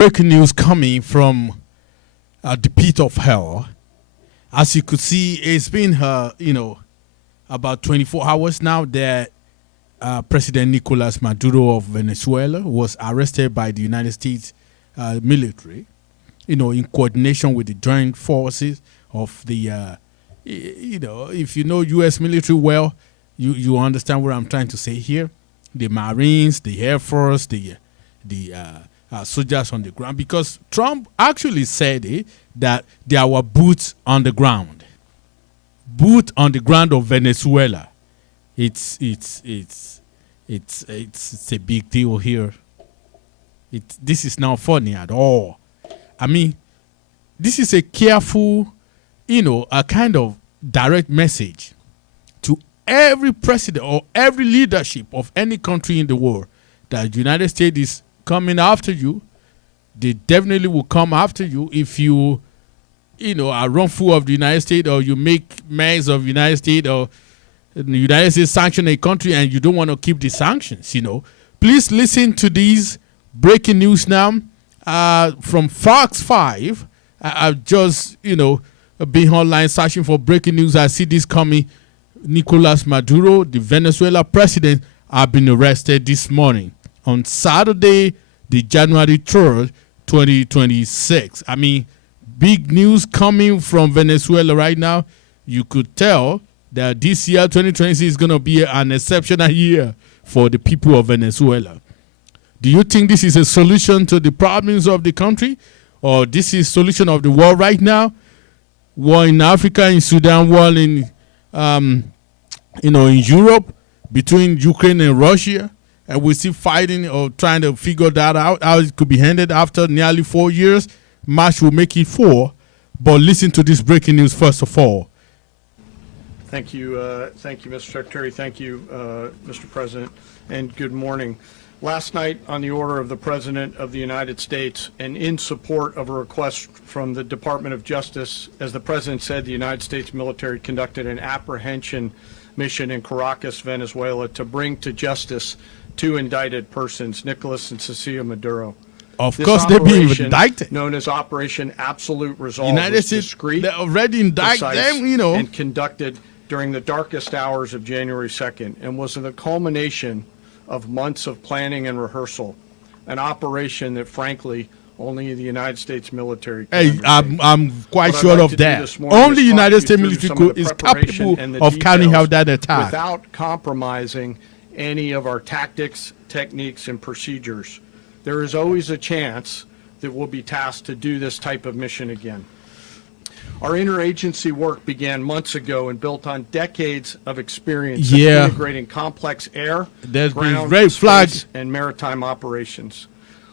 Breaking news coming from the pit of hell. As you could see, it's been about 24 hours now that President Nicolás Maduro of Venezuela was arrested by the United States military, in coordination with the joint forces of the, if you know U.S. military well, you understand what I'm trying to say here. The Marines, the Air Force, the soldiers on the ground, because Trump actually said that there were boots on the ground of Venezuela. It's a big deal here. This is not funny at all. I mean, this is a careful, a kind of direct message to every president or every leadership of any country in the world that the United States is coming after you. They definitely will come after you if you, are wrongful of the United States, or you make mess of the United States, or the United States sanction a country and you don't want to keep the sanctions. Please listen to these breaking news now from Fox 5. I've just, been online searching for breaking news. I see this coming. Nicolás Maduro, the Venezuelan president, have been arrested this morning on Saturday, the January 3rd, 2026. I mean, big news coming from Venezuela right now. You could tell that this year, 2026, is going to be an exceptional year for the people of Venezuela. Do you think this is a solution to the problems of the country? Or this is solution of the war right now? War in Africa, in Sudan, war in, in Europe, between Ukraine and Russia. And we're still fighting or trying to figure that out, how it could be handled after nearly 4 years. March will make it 4. But listen to this breaking news first of all. Thank you, Mr. Secretary. Thank you, Mr. President, and good morning. Last night, on the order of the President of the United States, and in support of a request from the Department of Justice, as the President said, the United States military conducted an apprehension mission in Caracas, Venezuela, to bring to justice 2 indicted persons, Nicolás and Cecilia Maduro. Of course, they're being indicted. Known as Operation Absolute Resolve, United States, discreet, they already indicted them, and conducted during the darkest hours of January 2nd, and was the culmination of months of planning and rehearsal, an operation that, frankly, only the United States military can undertake. I'm quite sure of that. Only United States military is capable of carrying out that attack without compromising any of our tactics, techniques, and procedures. There is always a chance that we'll be tasked to do this type of mission again. Our interagency work began months ago and built on decades of experience integrating complex air, ground, space, and maritime operations.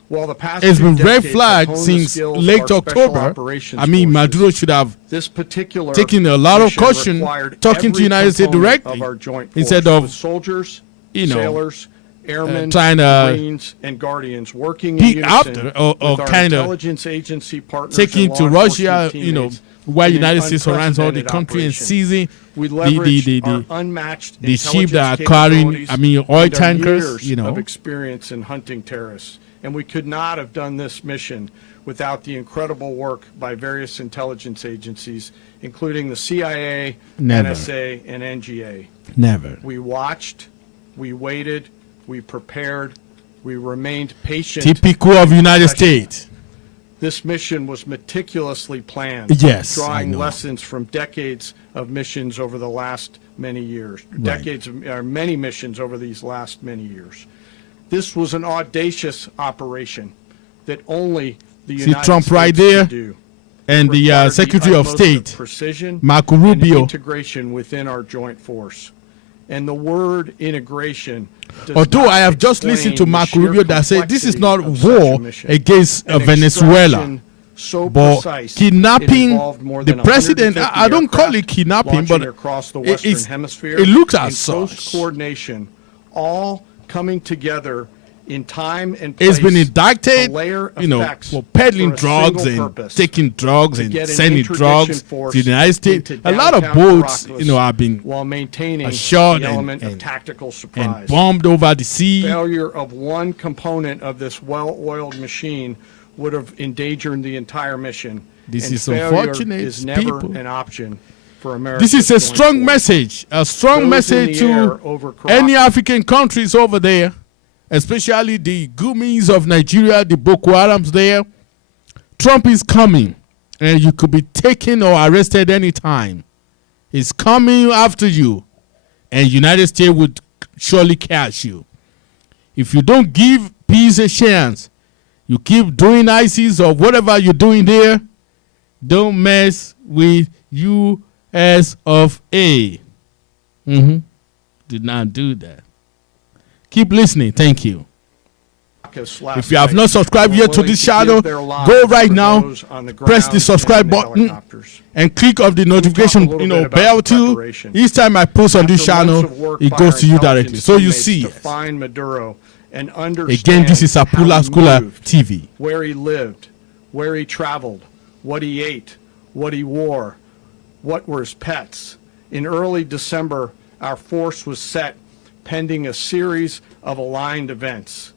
While the past it's been red flagged since late October. I mean, Maduro should have taken a lot of caution talking to the United States directly instead of soldiers, sailors, airmen, trying to Marines, and guardians working in unison after or kind of intelligence agency partners taking to Russia, where United States surrounds all the country and seizing the ship that are carrying, oil tankers, of experience in hunting terrorists. And we could not have done this mission without the incredible work by various intelligence agencies, including the CIA, NSA, and NGA. Never. We watched, we waited, we prepared, we remained patient. Typical of United States. This mission was meticulously planned, drawing lessons from decades of missions over the last many years, many missions over these last many years. This was an audacious operation that only the United States could do. And the Secretary of State, precision, Marco Rubio, and integration within our joint force. And the word integration. Although I have just listened to Marco Rubio that said this is not war against Venezuela, but kidnapping the president. I don't call it kidnapping, but it looks as such. Coordination, all coming together in time and place. It's been indicted, for peddling drugs and taking drugs and sending drugs to the United States. A lot of boats, have been while maintaining shot of tactical surprise and bombed over the sea. Failure of one component of this well-oiled machine would have endangered the entire mission. This and is failure unfortunate, is never people. an option for America. This is a going strong forward. message, a strong Those in message the air to over any corruption. African countries over there, especially the Gumis of Nigeria, the Boko Harams there. Trump is coming, and you could be taken or arrested anytime. He's coming after you, and United States would surely catch you. If you don't give peace a chance, you keep doing ISIS or whatever you're doing there, don't mess with US of A. Did not do that. Keep listening. Thank you. If you have not subscribed yet to this channel, go right now, press the subscribe button, and click on the notification bell too. Each time I post on this channel, it goes to you directly, so you see. Find Maduro and Again, this is Apula Skula TV. Where he lived, where he traveled, what he ate, what he wore, what were his pets. In early December, our force was set pending a series of aligned events.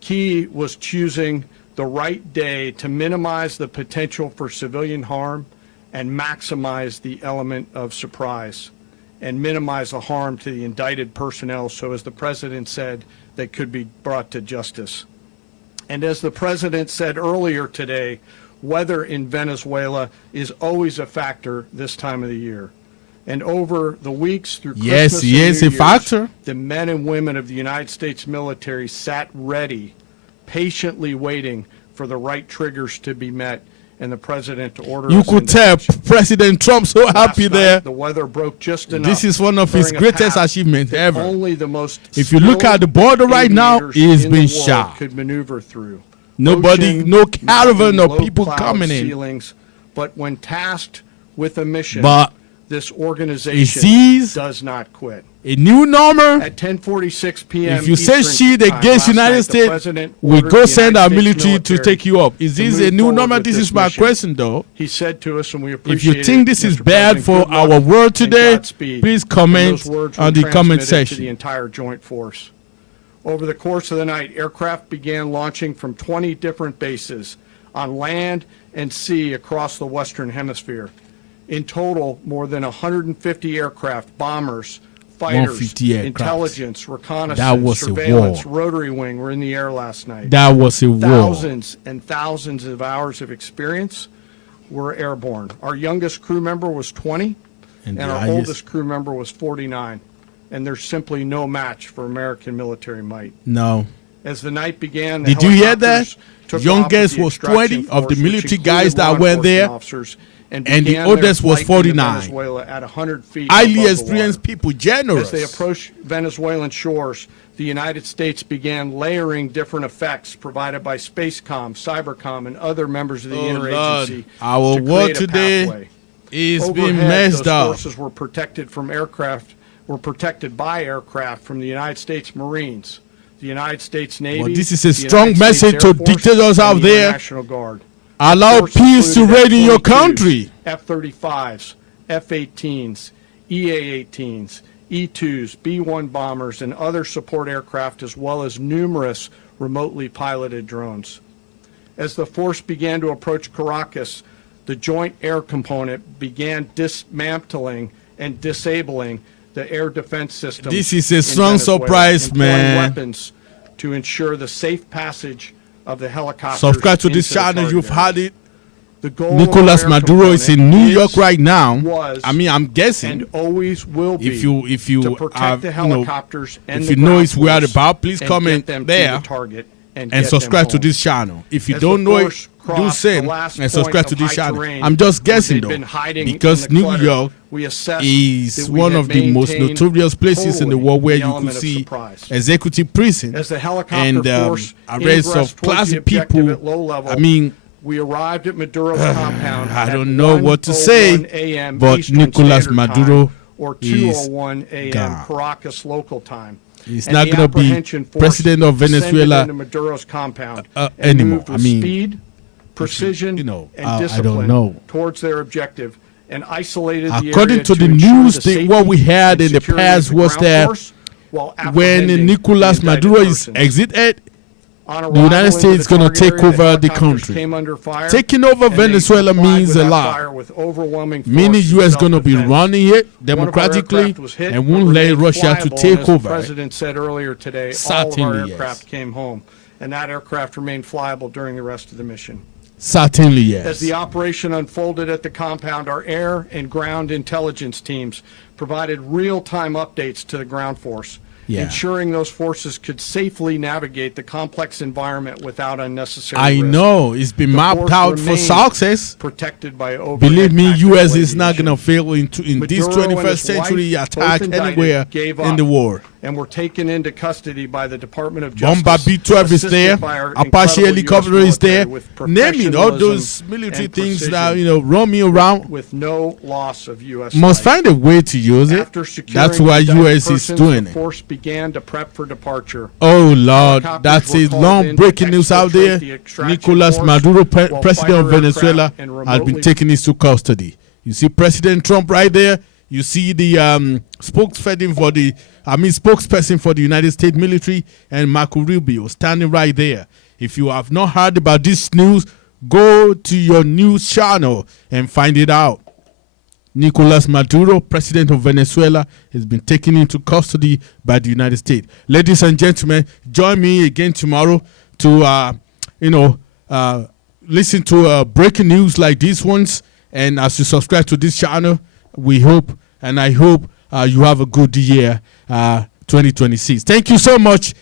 Key was choosing the right day to minimize the potential for civilian harm and maximize the element of surprise and minimize the harm to the indicted personnel, so as the president said, they could be brought to justice. And as the president said earlier today, weather in Venezuela is always a factor this time of the year. And over the weeks through Christmas and New Year's, factor. the men and women of the United States military sat ready, patiently waiting for the right triggers to be met and the president to order. You us could into tell action. President Trump so Last happy night, there. the weather broke just enough. This is one of his during a greatest path achievements that ever. Only the most If you look at the border right now, aviators it has in been the world shot. could maneuver through. Nobody, Ocean, no caravan mountain, or people low-cloud coming in. ceilings, but when tasked with a mission, But this organization sees does not quit. a new normal. At 10:46 p.m. If you say Eastern shit time against last United night, the States, president we ordered go the send United our States military to take you up. Is to this move a new forward normal? with This this is my mission. question, though. He said to us, and we If appreciate you think this it, is Mr. bad President, for good luck our world and today, Godspeed. please And comment those words were on the comment transmitted to the section. entire joint force. Over the course of the night, aircraft began launching from 20 different bases on land and sea across the Western Hemisphere. In total, more than 150 aircraft, bombers, fighters, 150 aircraft. intelligence, That reconnaissance, was a surveillance, war. rotary wing were in the air last night. That was a war. Thousands and thousands of hours of experience were airborne. Our youngest crew member was 20, And and the our highest- oldest crew member was 49. And there's simply no match for American military might. No. As the night began, the Did you hear that? helicopters took off Youngest with the was extraction 20 of the force, which military included guys that law went there, enforcement officers, and the began their oldest was flight into 49. Venezuela at 100 feet Highly above the experienced water. people, As generous. they approached Venezuelan shores, the United States began layering different effects provided by Spacecom, Cybercom, and other members of the Oh, interagency Lord. Our to war create a today pathway. is being Overhead, messed those up. forces were protected from aircraft, were protected by aircraft from the United States Marines, the United States Navy. Well, this is a the strong United States message to Air Force, dictators and out the there. National Guard. Allow Force peace to included reign in your F-22s, country. F-35s, F-18s, EA-18s, E-2s, B-1 bombers, and other support aircraft, as well as numerous remotely piloted drones. As the force began to approach Caracas, the Joint Air Component began dismantling and disabling the air defense system. This is a in strong Venezuela, surprise, employing man. weapons to ensure the safe passage of the helicopters. Subscribe to this into the channel. target You've area. had it. The goal of Nicolás our Maduro is in component New is, York right now. was, I mean, I'm and guessing. always will be If you to protect have, the you know, helicopters and if the you know it's ground where force about, please and comment get them there to the target and and get subscribe them to home. this channel. If you As don't the know it, force do crossed same the last and subscribe point to of this high channel. terrain I'm just where guessing they'd though, been hiding because in the New clutter, York we assessed is that we one had of the most maintained notorious places in the totally world where the you could element of see surprise. executive prison As the helicopter and force arrests ingressed of towards the classic objective people. at low level, I mean, we arrived at Maduro's compound. I at don't know what to say, 1:01 a.m. but Eastern Nicolás Standard Maduro Time, or is 2:01 a.m. gone. Caracas local time. He's And not the going to be apprehension force president of descended Venezuela into Maduro's compound and anymore. moved I with mean, speed, precision, you know, and I don't discipline know. towards their objective, and isolated the According area to the ensure news, the what we safety had and in the security past of was ground that force, while when apprehending Nicolás the indicted Maduro is persons. exited, the United States is going to take over the country. Taking over Venezuela means a lot. Meaning U.S. going to be running it democratically and won't let Russia to take over. The president said earlier today, all of our aircraft came home, and that aircraft remained flyable during the rest of the mission. Certainly, yes. As the operation unfolded at the compound, our air and ground intelligence teams provided real-time updates to the ground force, ensuring those forces could safely navigate the complex environment without unnecessary risk. I know. It's been mapped out for success. Protected by Believe me, U.S. is not going to fail in this 21st century attack anywhere in the world. And were taken into custody by the Department of Justice. Bomba B-12 is there. Apache helicopter is there. Name it, all those military things that, roaming around. With no loss of U.S. Must find a way to use it. That's why U.S. is doing it. The force began to prep for departure. Oh, Lord. That's a long breaking news out there. Nicolás Maduro, president of Venezuela, has been taken into custody. You see President Trump right there. You see the spokesperson for the United States military and Marco Rubio standing right there. If you have not heard about this news, go to your news channel and find it out. Nicolás Maduro, president of Venezuela, has been taken into custody by the United States. Ladies and gentlemen, join me again tomorrow to, listen to breaking news like these ones. And as you subscribe to this channel, we hope, and I hope, you have a good year, 2026. Thank you so much.